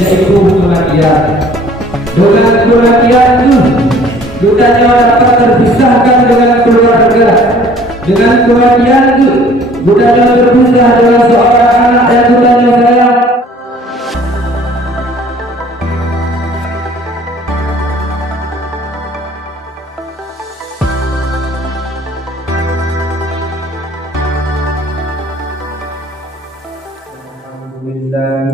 yaitu kematian. Dengan kematian itu dudanya dapat terpisahkan dengan keluarga. Dengan kematian itu dudanya terpisah dengan seorang anak yang dudanya sayang.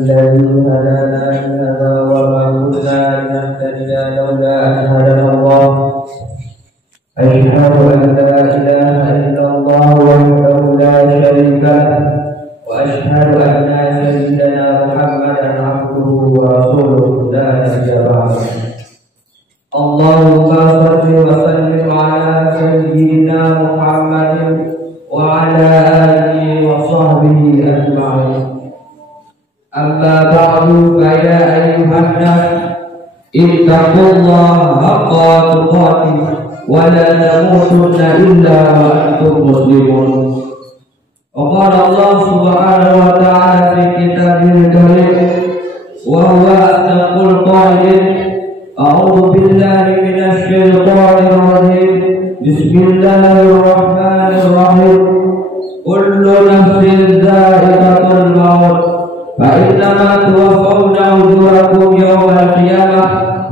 الذي هدانا لهذا وما كنا لنهتدي لولا أن هدانا الله أشهد أن لا إله إلا الله وحده لا شريك له وأشهد أن سيدنا محمدا عبده ورسوله لا نبي بعده. اللهم صل وسلم على سيدنا محمد وعلى آله وصحبه أجمعين. أما بعد فيا أيها الناس اتقوا الله حق تقاته ولا تموتن إلا وأنتم مسلمون. وقال الله سبحانه وتعالى في كتابه الكريم وهو أصدق القائلين أعوذ بالله من الشيطان الرجيم بسم الله الرحمن الرحيم كل نفس ذائقة الموت فإنما توفون أجوركم يوم القيامة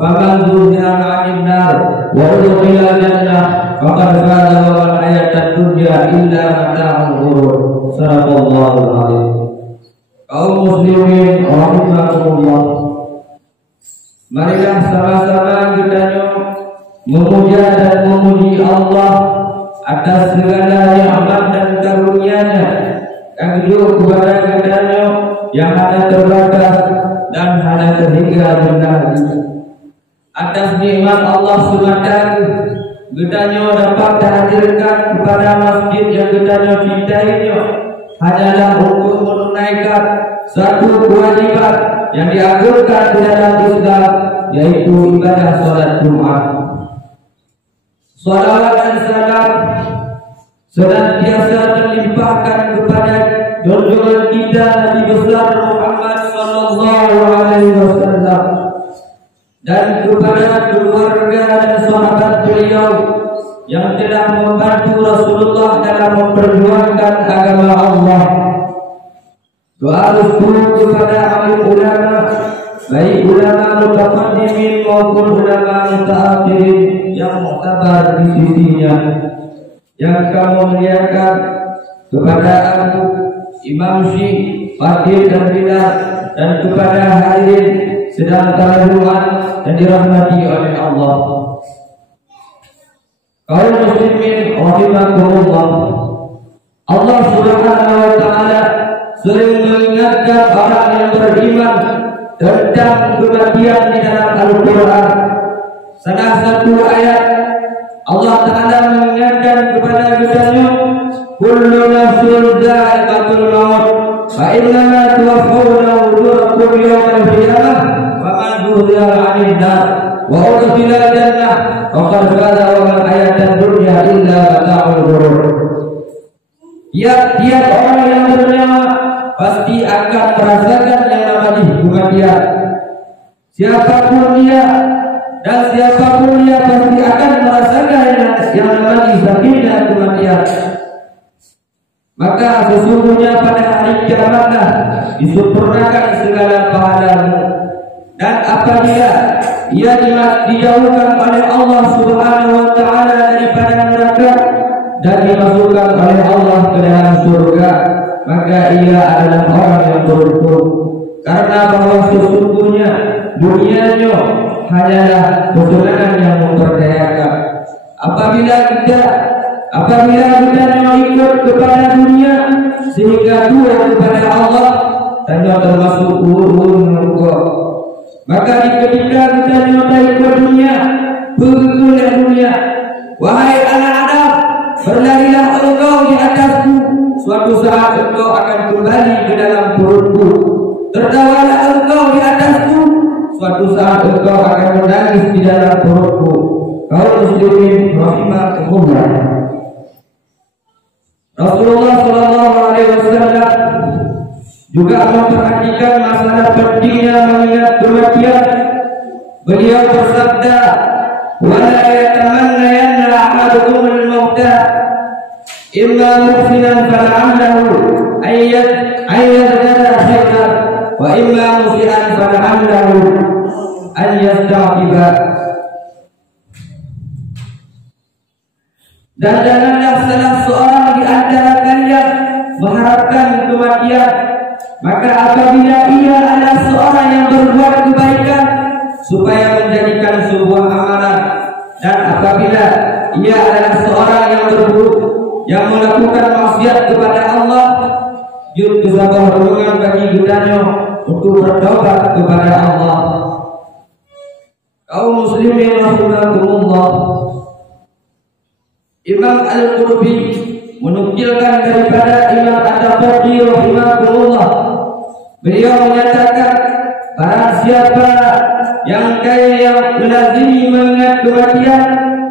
فمن زحزح عن النار وأدخل الجنة فقد فاز وما الحياة الدنيا إلا متاع الغرور. صدق الله العظيم. Kaum muslimin rahimakumullah, marilah sama-sama kita memuja dan memuji Allah atas segala nikmat dan karunia-Nya yang jujur kepada kita yang hanya terbatas dan hanya terhingga benar. Atas nikmat Allah SWT gedanya dapat dihadirkan kepada masjid yang gedanya cintainya hanyalah untuk menunaikan satu kewajiban yang diagungkan di dalam Islam, yaitu ibadah salat Jumat. Salawat dan salam senantiasa terlimpahkan kepada junjungan kita Nabi besar Muhammad sallallahu alaihi wasallam dan kepada keluarga dan sahabat beliau yang telah membantu Rasulullah dalam memperjuangkan agama Allah. Doa restu kepada alim ulama, baik ulama mutaqaddimin maupun ulama mutaakhirin yang muktabar di sisinya, yang kamu muliakan, kepada aku Imam Syekh Fadil dan Bilal, dan kepada hadirin sedang Jumat dan dirahmati oleh Allah. Kaum muslimin rahimakumullah, Allah Subhanahu wa taala sering mengingatkan orang yang beriman tentang kematian di dalam Al-Qur'an. Salah satu ayat Allah taala mengingatkan kepada kita, kullu nafsin dha'iqatul maut fa innama tuwaffawna ujurakum yawmal qiyamah faman zuhziha 'anil nar wa udkhila jannah faqad faza wa mal hayatud dunya illa mata'ul ghurur. Tiap orang yang bernyawa pasti akan merasakan yang namanya kematian. Siapapun dia dan siapapun dia pasti akan merasakan yang namanya sakitnya kematian. Maka sesungguhnya pada hari kiamatlah disempurnakan segala pahalamu, dan apabila ia dijauhkan oleh Allah Subhanahu wa taala daripada neraka dan dimasukkan oleh Allah ke dalam surga, maka ia adalah orang yang beruntung, karena bahwa sesungguhnya dunianya hanyalah kesenangan yang memperdayakan. Apabila kita ikut kepada dunia sehingga dua kepada Allah, tanya termasuk urun neraka. Maka ketika kita ikut dunia, berikulah dunia. Wahai anak Adam, berlarilah engkau di atasku, suatu saat engkau akan kembali ke dalam perutku. Tertawalah engkau di atasku, suatu saat engkau akan menangis di dalam perutku. Kaum muslimin rahimakumullah, Rasulullah sallallahu alaihi wasallam juga memperhatikan masalah pentingnya mengingat kematian. Beliau bersabda, "Wala yatamannayanna ahadukum al-mauta imma muhsinan fala'allahu ayyadana khairan wa imma musian fala'allahu an yastaqiba." Dan janganlah salah seorang di antara kalian mengharapkan kematian, maka apabila ia adalah seorang yang berbuat kebaikan supaya menjadikan sebuah amalan, dan apabila ia adalah seorang yang berburuk yang melakukan maksiat kepada Allah, jud kesabar dorongan bagi gudanya untuk bertobat kepada Allah. Kaum muslimin rahimakumullah, Imam Al-Qurtubi menukilkan daripada Imam At-Tabari rahimahullah, beliau menyatakan, barang siapa yang kaya yang melazimi mengingat kematian,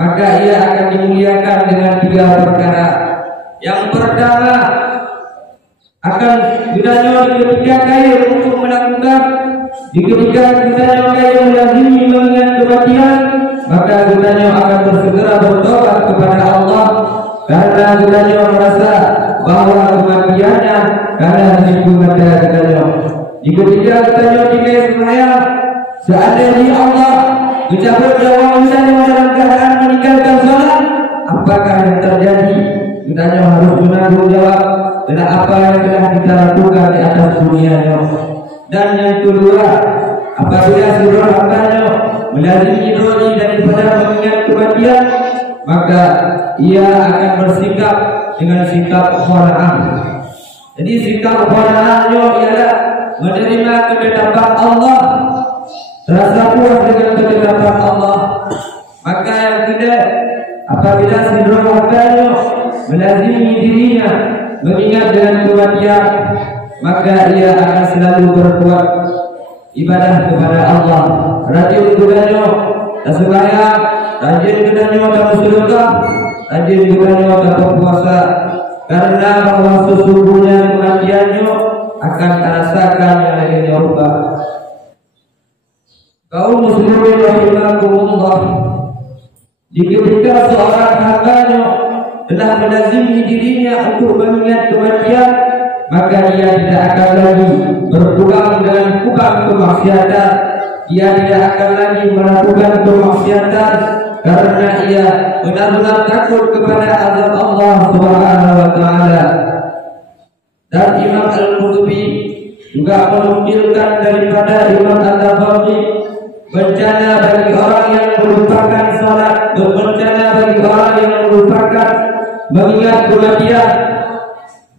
maka ia akan dimuliakan dengan 3 perkara. Yang pertama, akan gunanya ketika kaya untuk melakukan, ketika gunanya kaya melazimi mengingat kematian, maka gunanya akan bersegera bertobat kepada Allah, karena gunanya merasa bahwa kematiannya karena itu mata gunanya. Jika tidak gunanya tiga sembahyang, seandainya Allah mencabut nyawa gunanya dalam keadaan meninggalkan salat, apakah yang terjadi? Gunanya harus menanggung jawab dengan apa yang telah kita lakukan di atas dunia. Dan yang kedua, apabila seluruh hambanya melazimi diri daripada mengingat kematian, maka ia akan bersikap dengan sikap qanaah. Jadi sikap qanaahnya ialah menerima ketetapan Allah, rasa puas dengan ketetapan Allah. Maka yang kedua, apabila seluruh hambanya melazimi dirinya mengingat dengan kematian, maka ia akan selalu berbuat ibadah kepada Allah. Rajin gunanya dan sembahyang, rajin gunanya dan bersedekah, rajin gunanya dan berpuasa, karena bahwa sesungguhnya kematiannya akan rasakan yang lainnya rubah. Kaum muslimin rahimakumullah, ketika seorang hambanya telah melazimi dirinya untuk mengingat kematian, maka dia tidak akan lagi berpulang dengan kubang kemaksiatan. Dia tidak akan lagi melakukan kemaksiatan karena ia benar-benar takut kepada azab Allah Subhanahu wa taala. Dan Imam Al-Qurtubi juga menukilkan daripada Imam At-Tabari, bencana bagi orang yang melupakan salat, bencana bagi orang yang melupakan mengingat kematian.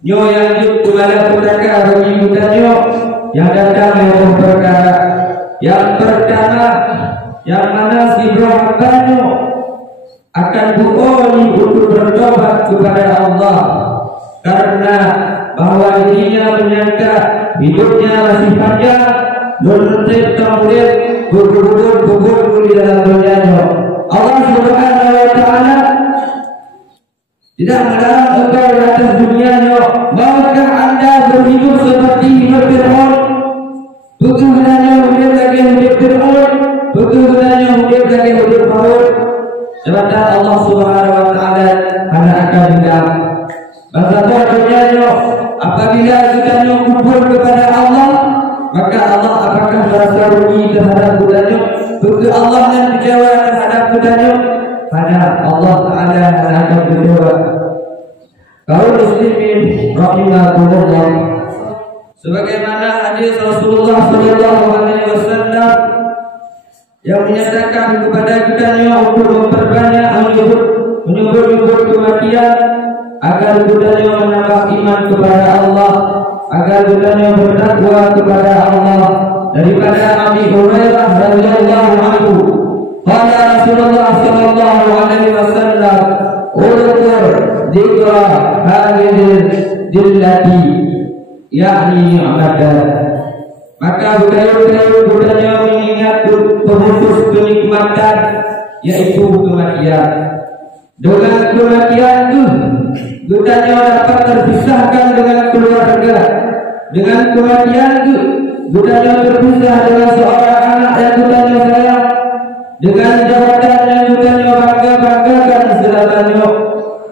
Nyo yang juk kepada petaka bagi budanyo yang datang yang perkara. Yang pertama, yang mana si hambanya akan berani untuk bertobat kepada Allah, karena bahwa dirinya menyangka hidupnya masih panjang, berhenti termurid, gugur di dalam dunianya. Allah Subhanahu wa taala tidak melarang engkau di atas dunianya. Maukah anda berhidup seperti hidup Fir'aun? Bagaimana hidup lagi hidup Fir'aun? Bagaimana hidup lagi hidup Fir'aun? Sementara Allah Subhanahu wa taala hanya akan bilang, maka dunianya apabila kita kubur kepada Allah, maka Allah apakah merasa rugi terhadap budanya? Bagi Allah yang kecewa terhadap budanya, pada Allah Taala akan kecewa. Kaum muslimin rahimakumullah, sebagaimana hadis Rasulullah sallallahu alaihi wasallam yang menyatakan kepada kita untuk memperbanyak menyebut kematian agar budanya menambah iman kepada Allah, agar budanya bertakwa kepada Allah. Daripada Abi Hurairah radhiyallahu anhu, qala Rasulullah sallallahu alaihi wasallam, "Ulqur dzikra hadhihi dillati," yakni ni'matan. Maka budaya mengingat pemutus kenikmatan, yaitu kematian. Dengan kematian itu budaya dapat terpisahkan dengan keluarga, dengan kematian budaya berpisah dengan seorang anak yang budaya sayang, dengan jabatan yang budaya bangga-banggakan selatannya.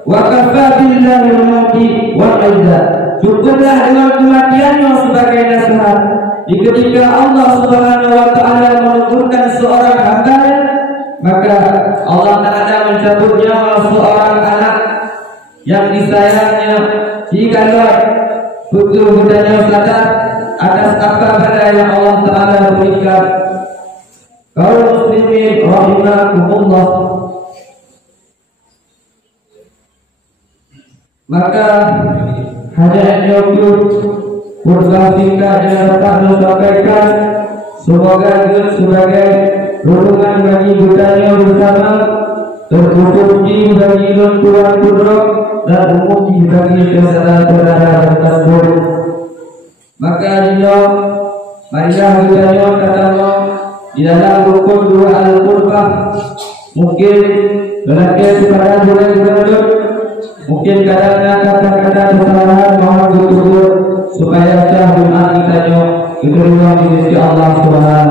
Wa kafa billahi al-mauti wal izzah. Cukuplah dengan kematiannya sebagai nasihat. Ketika Allah Subhanahu wa taala menguburkan seorang hamba, maka Allah Ta'ala mencabut nyawa seorang anak yang disayangnya. Jikalau betul-betulnya sadar atas apa pada yang Allah Ta'ala berikan. Kaum muslimin rahimakumullah, maka hanya yang kurban singkat yang dapat disampaikan semoga sebagai dorongan bagi budaya bersama, terpuji bagi Tuhan Kudrat dan umuji bagi saudara-saudara tersebut. Maka marilah budaya kata di dalam rukun dua al-qurbah, mungkin berlaku kepada budaya, mungkin kadang kata-kata kesalahan mohon ditutur supaya sah doa kita diterima di sisi Allah Subhanahu